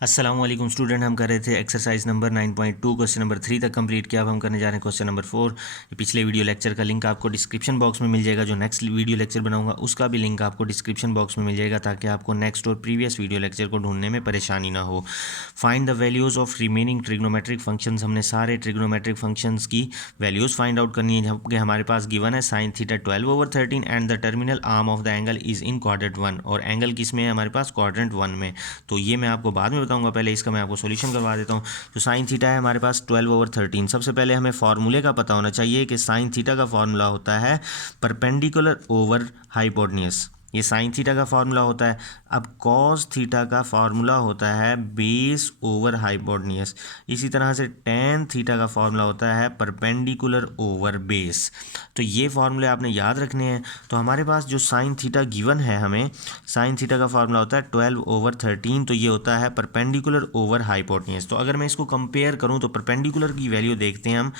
अस्सलाम वालेकुम स्टूडेंट। हम कर रहे थे एक्सरसाइज नंबर 9.2 क्वेश्चन नंबर 3 तक कंप्लीट किया। अब हम करने जा रहे हैं क्वेश्चन नंबर 4। ये पिछले वीडियो लेक्चर का लिंक आपको डिस्क्रिप्शन बॉक्स में मिल जाएगा। जो नेक्स्ट वीडियो लेक्चर बनाऊंगा उसका भी लिंक आपको डिस्क्रिप्शन बॉक्स में मिल जाएगा, ताकि आपको नेक्स्ट और प्रीवियस वीडियो लेक्चर को ढूंढने में परेशानी ना हो। Find the values of remaining trigonometric functions. हमने सारे ट्रिग्नोमेट्रिक फंक्शंस की वैल्यूज़ फाइंड आउट करनी है, जबकि हमारे पास गिवन है sine theta 12/13 and the terminal arm of the angle is in quadrant 1। और एंगल किस में है हमारे पास? क्वाड्रेंट 1 में। तो ये मैं आपको बाद में बताऊंगा, पहले इसका मैं आपको सॉल्यूशन करवा देता हूँ। तो साइन थीटा है हमारे पास 12/13। सबसे पहले हमें फार्मूले का पता होना चाहिए कि साइन थीटा का फार्मूला होता है परपेंडिकुलर ओवर हाइपोटेन्यूज। ये साइन थीटा का फार्मूला होता है। अब कॉस थीटा का फार्मूला होता है बेस ओवर हाइपोटेन्यूज। इसी तरह से टेन थीटा का फार्मूला होता है परपेंडिकुलर ओवर बेस। तो ये फार्मूले आपने याद रखने हैं। तो हमारे पास जो साइन थीटा गिवन है, हमें साइन थीटा का फार्मूला होता है 12/13। तो ये होता है परपेंडिकुलर ओवर हाइपोटेन्यूज। तो अगर मैं इसको कंपेयर करूँ तो परपेंडिकुलर की वैल्यू देखते हैं हम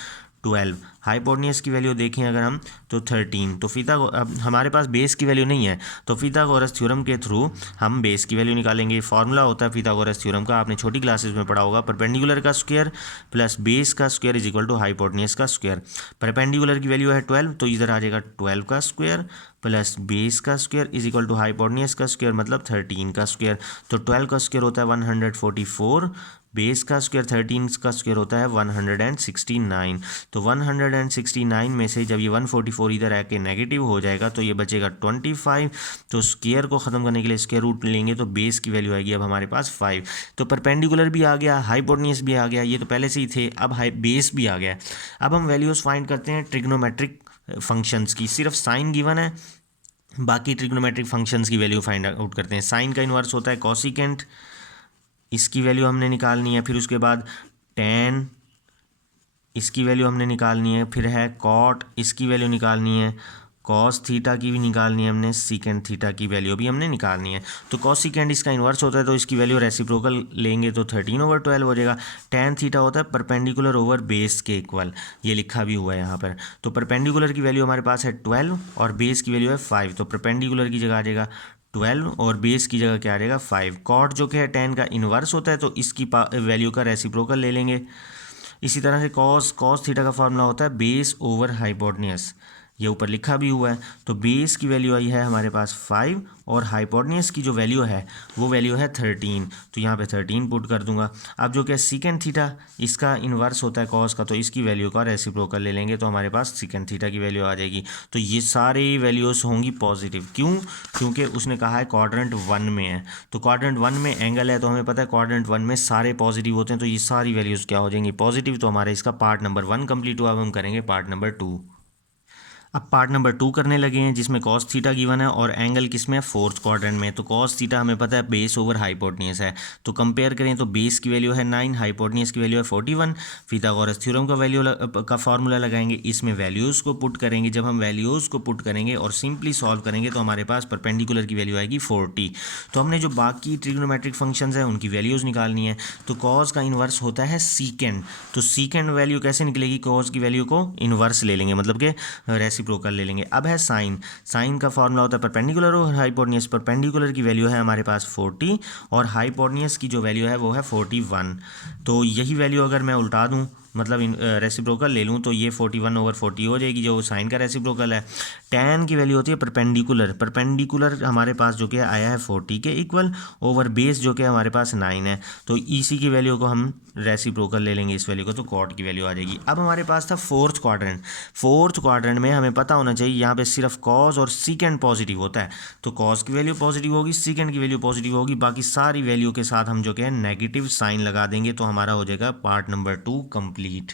12, हाइपोटेन्यूज की वैल्यू देखें अगर हम तो 13। तो अब हमारे पास बेस की वैल्यू नहीं है, तो फिथागोरस थ्योरम के थ्रू हम बेस की वैल्यू निकालेंगे। फार्मूला होता है फिथागोरस थ्योरम का, आपने छोटी क्लासेस में पढ़ा होगा, परपेंडिकुलर का स्क्वायर प्लस बेस का square is equal to hypotenuse का स्क्वायर। परपेंडिकुलर की वैल्यू है 12, तो इधर आ जाएगा 12 का स्क्वायर प्लस बेस का square is equal to hypotenuse का स्क्वायर, मतलब 13 का स्क्वायर। तो 12 का स्क्वायर होता है 144, बेस का स्क्वायर 13 का स्क्वायर होता है 169। तो 169 में से जब ये 144 इधर आके नेगेटिव हो जाएगा तो ये बचेगा 25। तो स्क्वायर को ख़त्म करने के लिए स्क्वायर रूट लेंगे, तो बेस की वैल्यू आएगी अब हमारे पास 5। तो परपेंडिकुलर भी आ गया, हाइपोटेन्यूज भी आ गया, ये तो पहले से ही थे, अब बेस भी आ गया। अब हम वैल्यूज़ फाइंड करते हैं ट्रिग्नोमेट्रिक फंक्शंस की। सिर्फ साइन गिवन है, बाकी ट्रिग्नोमेट्रिक फंक्शंस की वैल्यू फाइंड आउट करते हैं। साइन का इन्वर्स होता है कॉसिकेंट, इसकी वैल्यू हमने निकालनी है। फिर उसके बाद टेन, इसकी वैल्यू हमने निकालनी है। फिर है कॉट, इसकी वैल्यू निकालनी है। कॉस थीटा की भी निकालनी है हमने, सीकेंड थीटा की वैल्यू भी हमने निकालनी है। तो कॉसिकेंड इसका इन्वर्स होता है, तो इसकी वैल्यू रेसिप्रोकल लेंगे तो 13/12 हो जाएगा। टेन थीटा होता है परपेंडिकुलर ओवर बेस के इक्वल, ये लिखा भी हुआ है यहाँ पर। तो परपेंडिकुलर की वैल्यू हमारे पास है 12 और बेस की वैल्यू है 5। तो परपेंडिकुलर की जगह आ जाएगा 12 और बेस की जगह क्या आ जाएगा 5। कॉट जो कि है 10 का इन्वर्स होता है, तो इसकी वैल्यू का रेसिप्रोकल ले लेंगे। इसी तरह से कॉस थीटा का फार्मूला होता है बेस ओवर हाइपोटेन्यूज, ये ऊपर लिखा भी हुआ है। तो बेस की वैल्यू आई है हमारे पास 5 और हाइपोटेन्यूज की जो वैल्यू है वो वैल्यू है 13। तो यहाँ पे 13 पुट कर दूंगा। अब जो कि सीकेंड थीटा, इसका इन्वर्स होता है कॉस का, तो इसकी वैल्यू का रेसिप्रोकल ले लेंगे, तो हमारे पास सीकेंड थीटा की वैल्यू आ जाएगी। तो ये सारी वैल्यूज़ होंगी पॉजिटिव। क्यों? क्योंकि उसने कहा है क्वाड्रेंट 1 में है, तो क्वाड्रेंट 1 में एंगल है, तो हमें पता है क्वाड्रेंट 1 में सारे पॉजिटिव होते हैं, तो ये सारी वैल्यूज़ क्या हो जाएंगी पॉजिटिव। तो हमारे इसका पार्ट नंबर 1 कंप्लीट हुआ। अब हम करेंगे पार्ट नंबर 2। अब पार्ट नंबर 2 करने लगे हैं, जिसमें कॉस थीटा गिवन है और एंगल किसमें है? फोर्थ क्वाड्रेंट में। तो कॉस थीटा हमें पता है बेस ओवर हाइपोटेन्यूज है, तो कंपेयर करें तो बेस की वैल्यू है 9, हाइपोटेन्यूज की वैल्यू है 41। फिथागोरस थ्योरम का वैल्यू का फार्मूला लगाएंगे, इसमें वैल्यूज़ को पुट करेंगे। जब हम वैल्यूज़ को पुट करेंगे और सिंपली सॉल्व करेंगे तो हमारे पास परपेंडिकुलर की वैल्यू आएगी 40। तो हमने जो बाकी ट्रिग्नोमेट्रिक फंक्शंस हैं उनकी वैल्यूज़ निकालनी है। तो कॉस का इन्वर्स होता है सीकेंड, तो सीकेंड वैल्यू कैसे निकलेगी? कॉस की वैल्यू को इन्वर्स ले लेंगे, मतलब कि रेसिप्रोकल ले लेंगे। अब है साइन, साइन का फार्मूला होता है परपेंडिकुलर और हाइपोटेन्यूज। परपेंडिकुलर की वैल्यू है हमारे पास 40 और हाइपोटेन्यूज की जो वैल्यू है वो है 41। तो यही वैल्यू अगर मैं उल्टा दूं, मतलब रेसिप्रोकल ले लूँ, तो ये 41/40 हो जाएगी, जो साइन का रेसिप्रोकल है। टेन की वैल्यू होती है परपेंडिकुलर, परपेंडिकुलर हमारे पास जो कि आया है 40 के इक्वल, ओवर बेस जो कि हमारे पास 9 है, तो इसी की वैल्यू को हम रेसिप्रोकल ले लेंगे इस वैल्यू को, तो कॉट की वैल्यू आ जाएगी। अब हमारे पास था फोर्थ क्वाड्रेंट। फोर्थ क्वाड्रेंट में हमें पता होना चाहिए यहाँ पे सिर्फ कॉस और सीकेंड पॉजिटिव होता है, तो कॉस की वैल्यू पॉजिटिव होगी, सीकेंड की वैल्यू पॉजिटिव होगी, बाकी सारी वैल्यू के साथ हम जो कि नेगेटिव साइन लगा देंगे, तो हमारा हो जाएगा पार्ट नंबर 2 कंप्लीट।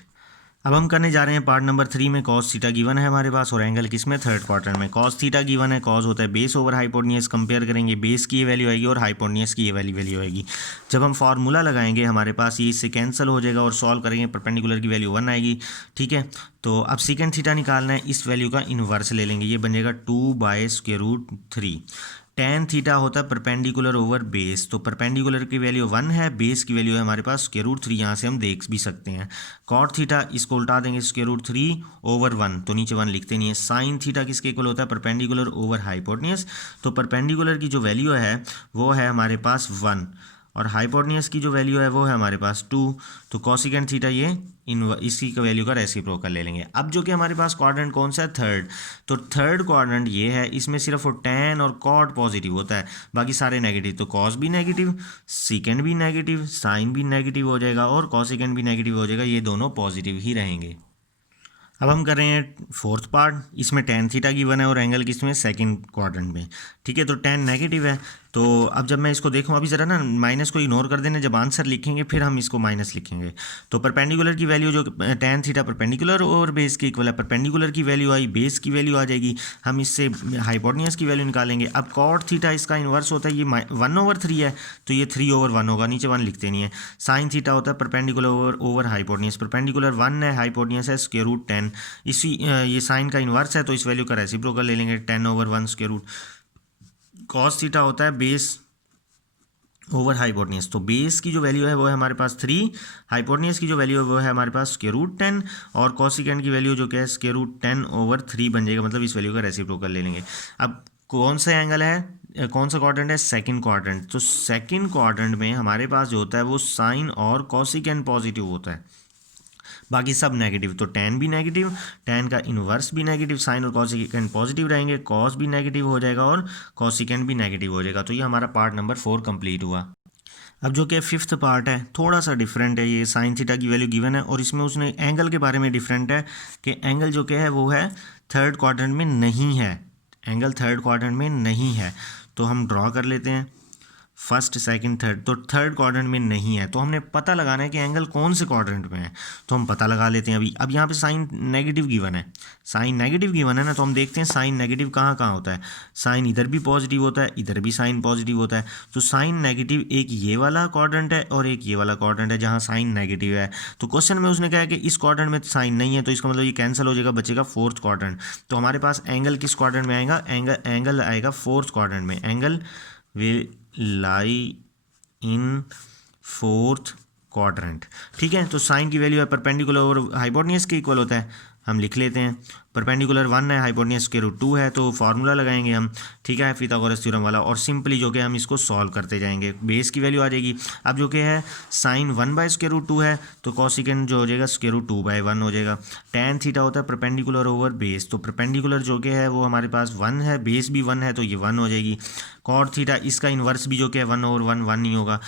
अब हम करने जा रहे हैं पार्ट नंबर 3 में। कॉस थीटा गिवन है हमारे पास और एंगल किसमें? थर्ड क्वाड्रेंट में। कॉस थीटा गिवन है, कॉस होता है बेस ओवर हाइपोटेन्यूज। कंपेयर करेंगे, बेस की ये वैल्यू आएगी और हाइपोटेन्यूज की ये वैल्यू आएगी। जब हम फार्मूला लगाएंगे हमारे पास ये इससे कैंसिल हो जाएगा और सॉल्व करेंगे, परपेंडिकुलर की वैल्यू 1 आएगी, ठीक है। तो अब सीकेंड थीटा निकालना है, इस वैल्यू का इन्वर्स ले लेंगे, ये बन जाएगा 2/√3। टेन थीटा होता है परपेंडिकुलर ओवर बेस, तो परपेंडिकुलर की वैल्यू 1 है, बेस की वैल्यू है हमारे पास √3, यहाँ से हम देख भी सकते हैं। कॉट थीटा इसको उल्टा देंगे, √3/1, तो नीचे 1 लिखते नहीं है। साइन थीटा किसके इक्वल होता है? परपेंडिकुलर ओवर हाइपोटेन्यूज, तो परपेंडिकुलर की जो वैल्यू है वो है हमारे पास 1 और हाइपोटेन्यूज की जो वैल्यू है वो है हमारे पास 2, तो कॉसिकेंट थीटा ये इसी का वैल्यू का रेसिप्रोकल ले लेंगे। अब जो कि हमारे पास क्वाड्रेंट कौन सा है, थर्ड, तो थर्ड क्वाड्रेंट ये है, इसमें सिर्फ tan और कॉट पॉजिटिव होता है, बाकी सारे नेगेटिव, तो कॉस भी नेगेटिव, सीकेंड भी नेगेटिव, साइन भी नेगेटिव हो जाएगा और कॉसिकेंट भी नेगेटिव हो जाएगा, ये दोनों पॉजिटिव ही रहेंगे। अब हम कर रहे हैं फोर्थ पार्ट, इसमें tan थीटा गिवन है और एंगल किसमें, सेकंड क्वाड्रेंट में, ठीक है। तो tan नेगेटिव है, तो अब जब मैं इसको देखूँ, अभी ज़रा ना माइनस को इग्नोर कर देना, जब आंसर लिखेंगे फिर हम इसको माइनस लिखेंगे। तो परपेंडिकुलर की वैल्यू जो tan थीटा परपेंडिकुलर और बेस के इक्वल है, परपेंडिकुलर की वैल्यू आई, बेस की वैल्यू आ जाएगी, हम इससे हाइपोटेन्यूज की वैल्यू निकालेंगे। अब कॉट थीटा इसका इन्वर्स होता है, ये 1/3 है, तो ये 3/1 होगा, नीचे 1 लिखते नहीं है। साइन थीटा होता है परपेंडिकुलर ओवर हाइपोटेन्यूज, परपेंडिकुलर 1 है, हाइपोटेन्यूज है √10, इसी ये साइन का इन्वर्स है तो इस वैल्यू का रेसिप्रोकल ले लेंगे, 10/1 √। कॉस थीटा होता है बेस ओवर हाइपोटेन्यूज, तो बेस की जो वैल्यू है वो है हमारे पास 3, हाइपोटेन्यूज की जो वैल्यू है वो है हमारे पास √10 और कॉसिकेंट की वैल्यू जो क्या है √10/3 बन जाएगा, मतलब इस वैल्यू का रेसिप्रोकल ले लेंगे। अब कौन सा एंगल है, कौन सा क्वाड्रेंट है, सेकंड क्वाड्रेंट, तो सेकंड क्वाड्रेंट में हमारे पास जो होता है वो साइन और कॉसिकेंट पॉजिटिव होता है, बाकी सब नेगेटिव, तो tan भी नेगेटिव, tan का इन्वर्स भी नेगेटिव, साइन और कॉसिकेंट पॉजिटिव रहेंगे, कॉस भी नेगेटिव हो जाएगा और कॉसिकेंट भी नेगेटिव हो जाएगा। तो ये हमारा पार्ट नंबर 4 कंप्लीट हुआ। अब जो कि फिफ्थ पार्ट है थोड़ा सा डिफरेंट है, ये साइन थीटा की वैल्यू गिवन है और इसमें उसने एंगल के बारे में डिफरेंट है कि एंगल जो कि है वो है थर्ड क्वाड्रेंट में नहीं है, एंगल थर्ड क्वाड्रेंट में नहीं है, तो हम ड्रॉ कर लेते हैं फर्स्ट सेकंड थर्ड, तो थर्ड क्वाड्रेंट में नहीं है, तो हमने पता लगाना है कि एंगल कौन से क्वाड्रेंट में है, तो हम पता लगा लेते हैं अभी। अब यहाँ पे साइन नेगेटिव गिवन है, साइन नेगेटिव गिवन है ना, तो हम देखते हैं साइन नेगेटिव कहाँ कहाँ होता है, साइन इधर भी पॉजिटिव होता है, इधर भी साइन पॉजिटिव होता है, तो साइन नेगेटिव एक ये वाला क्वाड्रेंट है और एक ये वाला क्वाड्रेंट है जहाँ साइन नेगेटिव है। तो क्वेश्चन में उसने कहा है कि इस क्वाड्रेंट में साइन नहीं है, तो इसका मतलब ये कैंसिल हो जाएगा, बचेगा फोर्थ क्वाड्रेंट। तो हमारे पास एंगल किस क्वाड्रेंट में आएगा, एंगल आएगा फोर्थ क्वाड्रेंट में, angle will lie in fourth quadrant, ठीक है। तो साइन की वैल्यू है परपेंडिकुलर और हाइपोटेन्यूज के इक्वल होता है, हम लिख लेते हैं, परपेंडिकुलर 1 है, हाइपोटेन्यूज के √2 है, तो फार्मूला लगाएंगे हम, ठीक है, pythagoras थ्योरम वाला, और सिंपली जो कि हम इसको सॉल्व करते जाएंगे, बेस की वैल्यू आ जाएगी। अब जो कि है साइन 1/√2 है, तो कॉसिकेंट जो हो जाएगा √2/1 हो जाएगा। tan थीटा होता है परपेंडिकुलर ओवर बेस, तो परपेंडिकुलर जो कि है वो हमारे पास 1 है, बेस भी 1 है, तो ये 1 हो जाएगी। कॉट थीटा इसका इन्वर्स भी जो कि है 1/1 नहीं होगा,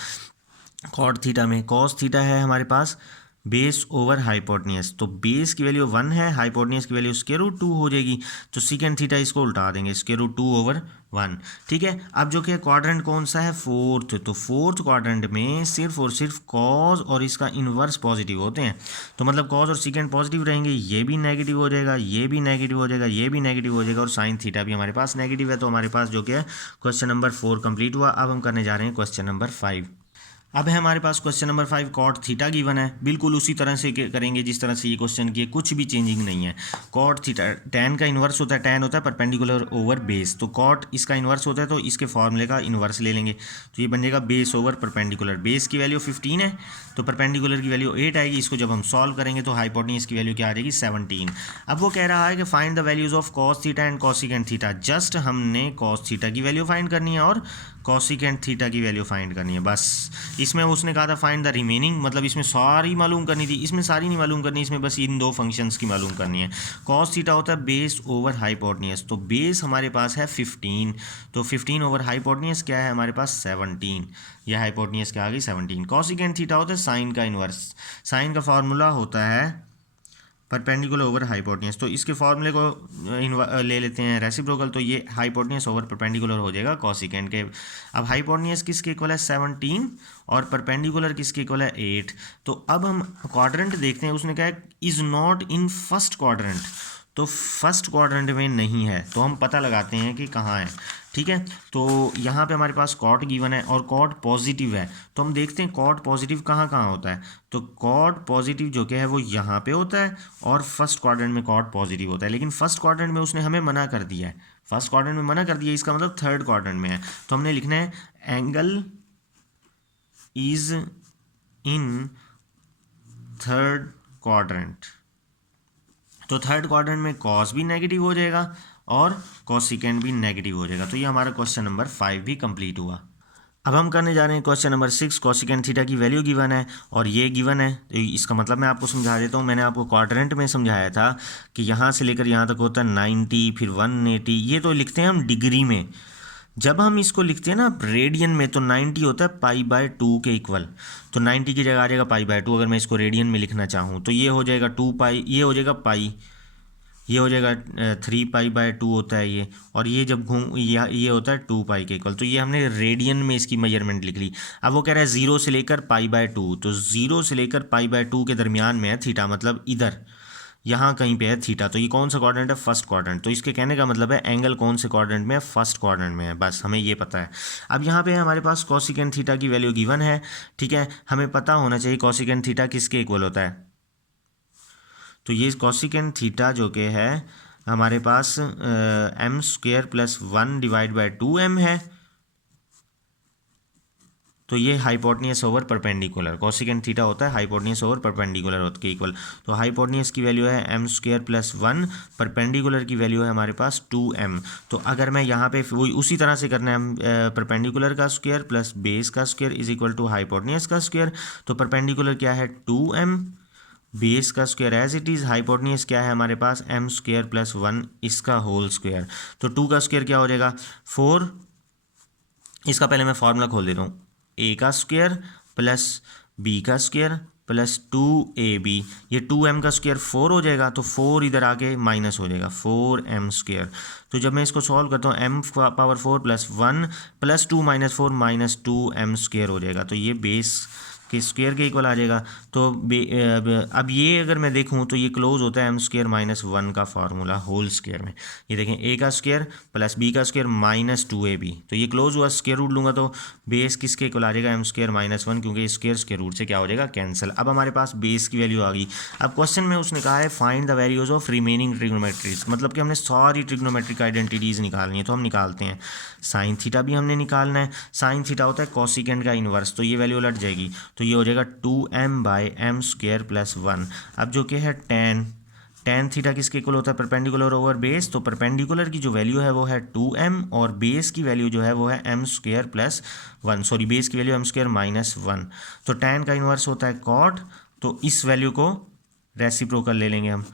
कॉट थीटा में कॉस थीटा है हमारे पास बेस ओवर हाइपोटेन्यूज, तो बेस की वैल्यू 1 है, हाइपोटेन्यूज की वैल्यू √2 हो जाएगी, तो सीकेंड थीटा इसको उल्टा देंगे √2/1, ठीक है। अब जो कि क्वाड्रेंट कौन सा है, फोर्थ, तो फोर्थ क्वाड्रेंट में सिर्फ और सिर्फ कॉस और इसका इन्वर्स पॉजिटिव होते हैं, तो मतलब कॉस और सीकेंड पॉजिटिव रहेंगे, ये भी नेगेटिव हो जाएगा, ये भी नेगेटिव हो जाएगा, ये भी नेगेटिव हो जाएगा और साइन थीटा भी हमारे पास नेगेटिव है। तो हमारे पास जो कि है क्वेश्चन नंबर 4 कंप्लीट हुआ। अब हम करने जा रहे हैं क्वेश्चन नंबर 5। अब है हमारे पास question number 5, cot theta given है, बिल्कुल उसी तरह से करेंगे जिस तरह से ये क्वेश्चन किए, कुछ भी चेंजिंग नहीं है। कॉट थीटा, tan का इन्वर्स होता है, tan होता है परपेंडिकुलर ओवर बेस, तो कॉट इसका इन्वर्स होता है, तो इसके फॉर्मूले का इन्वर्स ले लेंगे, तो ये बन जाएगा बेस ओवर परपेंडिकुलर, बेस की वैल्यू 15 है, तो परपेंडिकुलर की वैल्यू 8 आएगी, इसको जब हम सॉल्व करेंगे तो हाइपोटेन्यूज की वैल्यू क्या आ जाएगी, 17। अब वो कह रहा है कि find the values of cos theta and cosecant theta, just हमने कॉस थीटा की वैल्यू फाइंड करनी है और कॉसिकेंट थीटा की वैल्यू फाइंड करनी है, बस। इसमें उसने कहा था फाइंड द रिमेनिंग, मतलब इसमें सारी मालूम करनी थी, इसमें सारी नहीं मालूम करनी, इसमें बस इन दो फंक्शंस की मालूम करनी है। कॉस थीटा होता है बेस ओवर हाइपोटेन्यूज, तो बेस हमारे पास है 15, तो 15 ओवर हाइपोटेन्यूज क्या है हमारे पास 17, यह हाइपोटेन्यूज क्या आ गई 17। कॉसिकेंट थीटा होता है साइन का इन्वर्स, साइन का फार्मूला होता है परपेंडिकुलर ओवर हाइपोटेन्यूज, तो इसके फॉर्मूले को ले लेते हैं रेसिप्रोकल, तो ये हाइपोटेन्यूज ओवर परपेंडिकुलर हो जाएगा कॉसिकेंट के। अब हाइपोटेन्यूज किसके इक्वल है 17 और परपेंडिकुलर किसके इक्वल है 8, तो अब हम क्वाड्रेंट देखते हैं, उसने कहा है is not in first quadrant, तो फर्स्ट क्वाड्रेंट में नहीं है, तो हम पता लगाते हैं कि कहाँ है, ठीक है। तो यहाँ पे हमारे पास कॉट गिवन है और कॉट पॉजिटिव है, तो हम देखते हैं कॉट पॉजिटिव कहाँ कहाँ होता है, तो कॉट पॉजिटिव जो कि है वो यहाँ पे होता है और फर्स्ट क्वाड्रेंट में कॉट पॉजिटिव होता है, लेकिन फर्स्ट क्वाड्रेंट में उसने हमें मना कर दिया है, फर्स्ट क्वाड्रेंट में मना कर दिया, इसका मतलब थर्ड क्वाड्रेंट में है, तो हमने लिखना है angle is in third quadrant, तो थर्ड क्वाड्रेंट में कॉस भी नेगेटिव हो जाएगा और कॉसिकेंट भी नेगेटिव हो जाएगा। तो ये हमारा क्वेश्चन नंबर 5 भी कंप्लीट हुआ। अब हम करने जा रहे हैं क्वेश्चन नंबर 6। कोसिकेंट थीटा की वैल्यू गिवन है और ये गिवन है, तो इसका मतलब मैं आपको समझा देता हूँ। मैंने आपको क्वाड्रेंट में समझाया था कि यहाँ से लेकर यहाँ तक होता है 90, फिर 180, ये तो लिखते हैं हम डिग्री में। जब हम इसको लिखते हैं ना रेडियन में, तो 90 होता है π/2 के इक्वल। तो 90 की जगह आ जाएगा π/2। अगर मैं इसको रेडियन में लिखना चाहूँ तो ये हो जाएगा 2π, ये हो जाएगा पाई, ये हो जाएगा 3π/2 होता है ये, और ये जब घूम ये होता है 2π के इक्वल। तो ये हमने रेडियन में इसकी मेजरमेंट लिख ली। अब वो कह रहा है 0 से लेकर π/2, तो 0 से लेकर π/2 के दरमियान में है थीटा, मतलब इधर यहाँ कहीं पे है थीटा। तो ये कौन सा क्वाड्रेंट है? First quadrant. तो इसके कहने का मतलब है एंगल कौन से क्वाड्रेंट में है? फर्स्ट क्वाड्रेंट में है, बस हमें ये पता है। अब यहाँ पे हमारे पास कोसिकेंट थीटा की वैल्यू गिवन है, ठीक है। हमें पता होना चाहिए कोसिकेंट थीटा किसके इक्वल होता है। तो ये कोसिकेंट थीटा जो कि है हमारे पास m² + 1 / 2m है। तो ये hypotenuse over perpendicular, cosecant theta होता है हाइपोटेन्यूस ओवर परपेंडिकुलर के इक्वल। तो हाइपोटेन्यूस की वैल्यू है m² + 1, परपेंडिकुलर की वैल्यू है हमारे पास 2m। तो अगर मैं यहाँ पे वही उसी तरह से करना है, परपेंडिकुलर का स्क्वायर प्लस बेस का square is equal to hypotenuse का स्क्वायर। तो परपेंडिकुलर क्या है? 2m, बेस का square as it is, hypotenuse क्या है हमारे पास? m² + 1 इसका होल स्क्वायर। तो 2 का स्क्वायर क्या हो जाएगा? 4। इसका पहले मैं फॉर्मूला खोल देता हूँ, a का स्क्वायर प्लस b का स्क्वायर प्लस 2ab, ये 2m का स्क्वायर 4 हो जाएगा। तो 4 इधर आके माइनस हो जाएगा, 4m²। तो जब मैं इसको सॉल्व करता हूँ, m⁴ + 1 + 2 - 4 - 2m² हो जाएगा। तो ये बेस के स्क्वायर के इक्वल आ जाएगा। तो अब ये अगर मैं देखूँ तो ये क्लोज होता है m² - 1 का फार्मूला होल स्क्वायर में। ये देखें, a का स्क्वायर प्लस b का स्क्वायर माइनस 2ab, तो ये क्लोज हुआ। स्क्वायर रूट लूँगा तो बेस किसके इक्वल आ जाएगा? m² - 1, क्योंकि स्क्वायर रूट से क्या हो जाएगा? कैंसिल। अब हमारे पास बेस की वैल्यू आ गई। अब क्वेश्चन में उसने कहा है find the values of remaining trigonometries, मतलब कि हमने सारी ट्रिग्नोमेट्रिक आइडेंटिटीज़ निकालनी है। तो हम निकालते हैं। साइन थीटा भी हमने निकालना है। साइन थीटा होता है कोसिकेंट का इन्वर्स, तो ये वैल्यू उलट जाएगी। तो ये हो जाएगा 2m/m² + 1। अब जो कि है टेन थीटा किसके इक्वल होता है? Perpendicular over base. तो परपेंडिकुलर की जो वैल्यू है वो है 2m, और बेस की वैल्यू जो है वो है m² + 1, सॉरी बेस की वैल्यू m² - 1। तो टेन का इन्वर्स होता है कॉट, तो इस वैल्यू को रेसिप्रोकल ले लेंगे हम।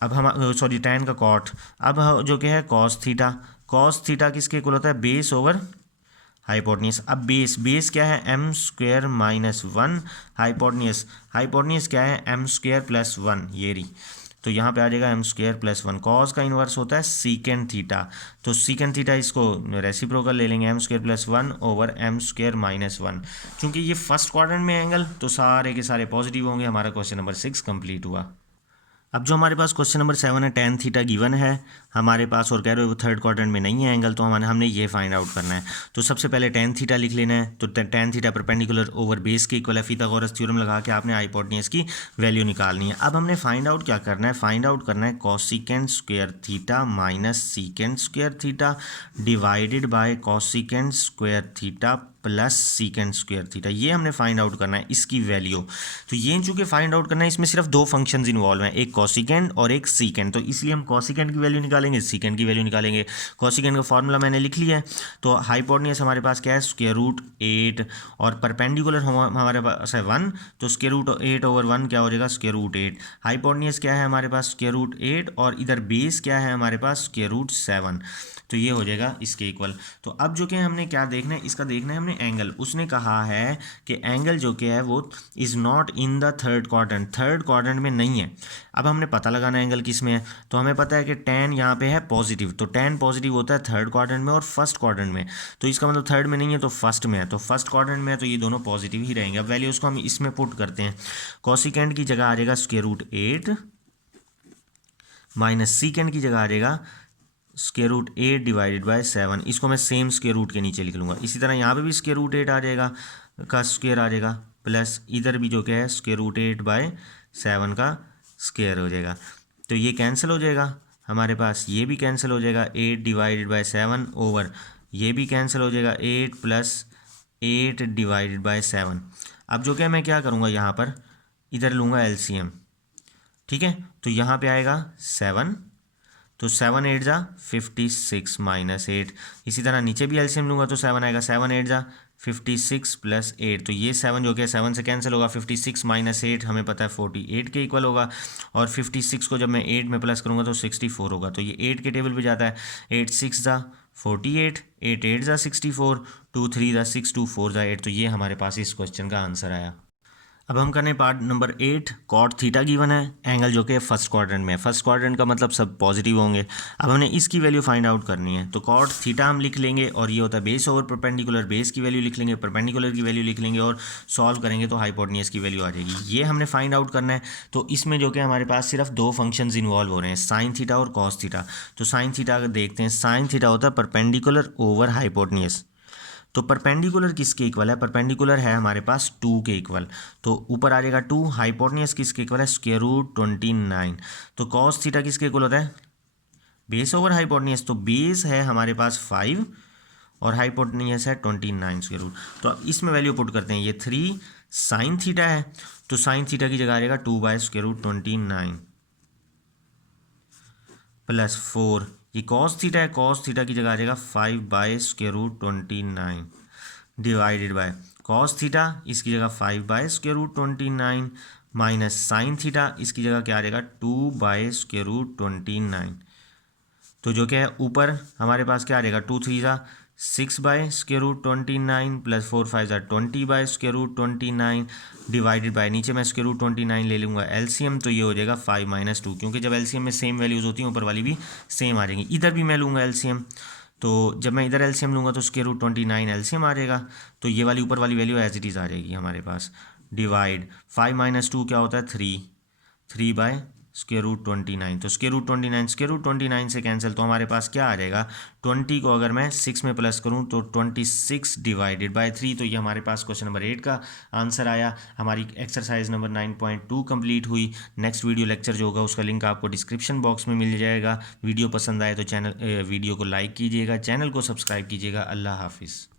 अब हम सॉरी टेन का कॉट, अब जो कि है कॉस थीटा किसके इक्वल होता है? Base over hypotenuse. अब बेस क्या है? m² - 1, हाइपोटेन्यूस क्या है? m² + 1, ये रही। तो यहाँ पे आ जाएगा m² + 1। कॉस का इन्वर्स होता है सीकेंट थीटा, तो सीकेंट थीटा इसको रेसिप्रोकल ले लेंगे, m² + 1 ओवर m² - 1। क्योंकि ये फर्स्ट क्वाड्रेंट में एंगल, तो सारे के सारे पॉजिटिव होंगे। हमारा क्वेश्चन नंबर 6 कंप्लीट हुआ। अब जो हमारे पास क्वेश्चन नंबर 7 है, टेन थीटा गिवन है हमारे पास और कह रहे हो वो थर्ड क्वाड्रेंट में नहीं है एंगल, तो हमने ये फाइंड आउट करना है। तो सबसे पहले टेन थीटा लिख लेना है। तो tan theta perpendicular over base के इक्वल है। फिथागोरस थ्योरम लगा के आपने हाइपोटेन्यूस की वैल्यू निकालनी है। अब हमने फाइंड आउट क्या करना है? फाइंड आउट करना है cosecant square theta minus secant square theta divided by cosecant square theta plus secant square theta. ये हमने फाइंड आउट करना है इसकी वैल्यू। तो ये चूंकि फाइंड आउट करना है, इसमें सिर्फ दो फंक्शंस इन्वॉल्व हैं, एक कोसिकेंट और एक सीकेंट। तो इसलिए हम कोसिकेंट की वैल्यू निकालेंगे, सीकेंट की वैल्यू निकालेंगे। कोसिकेंट का फॉर्मूला मैंने लिख लिया है। तो हाइपोटेन्यूस हमारे पास क्या है? √8, और परपेंडिकुलर हमारे पास है 1, तो √8 ओवर 1 क्या हो जाएगा? √8। हाइपोटेन्यूस क्या है हमारे पास? √8, और इधर बेस क्या है हमारे पास? √7। तो ये हो जाएगा इसके इक्वल। तो अब जो कि हमने क्या देखना है, इसका देखना है हमने एंगल। उसने कहा है कि एंगल जो कि है वो is not in the third quadrant में नहीं है। अब हमने पता लगाना एंगल किस में है। तो हमें पता है कि टेन यहाँ पे है पॉजिटिव, तो टेन पॉजिटिव होता है थर्ड क्वाड्रेंट में और फर्स्ट क्वाड्रेंट में। तो इसका मतलब थर्ड में नहीं है तो फर्स्ट में है, तो फर्स्ट क्वाड्रेंट में है, तो ये दोनों पॉजिटिव ही रहेंगे। अब वैल्यूज़ को हम इसमें पुट करते हैं। कोसिकेंट की जगह आ जाएगा √8 माइनस सीकेंट की जगह आ जाएगा √8 डिवाइडेड बाय 7। इसको मैं सेम स्क्वायर रूट के नीचे लिख लूँगा। इसी तरह यहाँ पे भी √8 आ जाएगा का स्क्वायर आ जाएगा, प्लस इधर भी जो क्या है √8/7 का स्क्वायर हो जाएगा। तो ये कैंसिल हो जाएगा हमारे पास, ये भी कैंसिल हो जाएगा, 8 डिवाइडेड बाय 7 ओवर ये भी कैंसिल हो जाएगा, 8 + 8 डिवाइडेड बाय 7। अब जो क्या मैं क्या करूँगा, यहाँ पर इधर लूँगा LCM, ठीक है। तो यहाँ पे आएगा 7 तो 7 8 जा 56 माइनस 8। इसी तरह नीचे भी एलसीएम लूँगा तो 7 आएगा, 7 8 जा 56 प्लस 8, तो ये 7 जो कि 7 से कैंसिल होगा, 56 माइनस 8 हमें पता है 48 के इक्वल होगा, और 56 को जब मैं 8 में प्लस करूँगा तो 64 होगा, तो ये 8 के टेबल पे जाता है। 8 6 जा 48, 8 8 जा 64, 2 3 जा 6, 2 4 जा 8, तो ये हमारे पास इस क्वेश्चन का आंसर आया। अब हम करने part number 8। Cot theta given है, एंगल जो कि फर्स्ट क्वाड्रेंट में है, फर्स्ट क्वाड्रेंट का मतलब सब पॉजिटिव होंगे। अब हमने इसकी वैल्यू फाइंड आउट करनी है, तो कॉट थीटा हम लिख लेंगे, और ये होता है बेस ओवर परपेंडिकुलर, बेस की वैल्यू लिख लेंगे, परपेंडिकुलर की वैल्यू लिख लेंगे, और सॉल्व करेंगे तो हाइपोटेन्यूज की वैल्यू आ जाएगी। ये हमने फाइंड आउट करना है। तो इसमें जो कि हमारे पास सिर्फ दो फंक्शंस इन्वॉल्व हो रहे हैं, साइन थीटा और कॉस थीटा। तो साइन थीटा अगर देखते हैं, साइन थीटा होता है परपेंडिकुलर ओवर हाइपोटेन्यूज। तो परपेंडिकुलर किसके इक्वल है, परपेंडिकुलर है हमारे पास 2 के इक्वल, तो ऊपर आ जाएगा 2। हाइपोटेन्यूज किसके इक्वल है, स्क्वायर रूट 29। तो कॉस थीटा किसके इक्वल होता है, बेस ओवर हाइपोटेन्यूज। तो बेस है हमारे पास 5 और हाइपोटेन्यूज है 29 स्क्वायर रूट। तो अब इसमें वैल्यू पुट करते हैं, ये 3 साइन थीटा है, तो साइन थीटा की जगह आ जाएगा 2 बाय स्क्वायर रूट 29 प्लस 4। ये कॉस थीटा है, कॉस थीटा की जगह आ जाएगा 5 by square root 29 divided by cos theta, इसकी जगह 5 by square root 29 minus sine theta, इसकी जगह क्या आ जाएगा 2 बाय स्क्वायर रूट 29। तो जो क्या है ऊपर हमारे पास क्या आ जाएगा, 2 3 जा 6 बाय स्क्वायर रूट 29 प्लस 4 5 जा 20 by square root 29 divided by, नीचे मैं स्क्वायर रूट 29 ले लूँगा एलसीएम, तो ये हो जाएगा 5 माइनस 2, क्योंकि जब एलसीएम में सेम वैल्यूज़ होती हैं ऊपर वाली भी सेम आ जाएंगी। इधर भी मैं लूँगा एलसीएम, तो जब मैं इधर एलसीएम लूँगा तो स्क्वायर रूट 29 एलसीएम आ जाएगा, तो ये वाली ऊपर वाली वैल्यू एज इट इज़ आ जाएगी हमारे पास। डिवाइड 5 माइनस 2 क्या होता है 3 बाय स्क्वायर रूट 29, तो स्क्वायर रूट 29 से कैंसिल, तो हमारे पास क्या आ जाएगा, 20 को अगर मैं 6 में प्लस करूं तो 26 डिवाइडेड बाय 3। तो ये हमारे पास क्वेश्चन नंबर 8 का आंसर आया। हमारी एक्सरसाइज नंबर 9.2 कंप्लीट हुई। नेक्स्ट वीडियो लेक्चर जो होगा उसका लिंक आपको डिस्क्रिप्शन बॉक्स में मिल जाएगा। वीडियो पसंद आए तो वीडियो को लाइक कीजिएगा, चैनल को सब्सक्राइब कीजिएगा। अल्लाह हाफिज़।